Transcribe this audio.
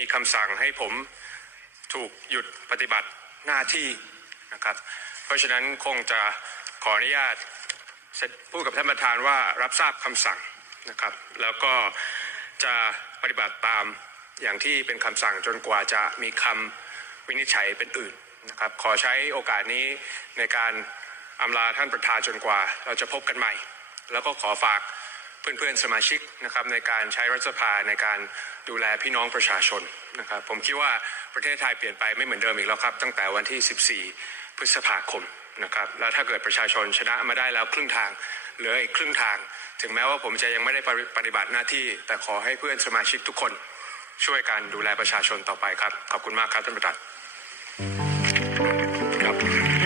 มีคำสั่งให้ผมถูกหยุดปฏิบัติหน้าที่นะครับ เพราะฉะนั้นคงจะขออนุญาตพูดกับท่านประธานว่ารับทราบคำสั่งนะครับ แล้วก็จะปฏิบัติตามอย่างที่เป็นคำสั่งจนกว่าจะมีคำวินิจฉัยเป็นอื่นนะครับ ขอใช้โอกาสนี้ในการอำลาท่านประธานจนกว่า เราจะพบกันใหม่ แล้วก็ขอฝาก เพื่อนๆสมาชิกนะครับในการใช้รัฐสภาในการดูแลพี่น้องประชาชนนะครับผมคิดว่าประเทศไทยเปลี่ยนไปไม่เหมือนเดิมอีกแล้วครับ ตั้งแต่วันที่ 14 พฤษภาคมนะครับแล้วถ้าเกิดประชาชนชนะมาได้แล้วครึ่งทางเหลืออีกครึ่งทาง ถึงแม้ว่าผมจะยังไม่ได้ปฏิบัติหน้าที่ แต่ขอให้เพื่อนสมาชิกทุกคนช่วยกันดูแลประชาชนต่อไปครับ ขอบคุณมากครับท่านประธานครับ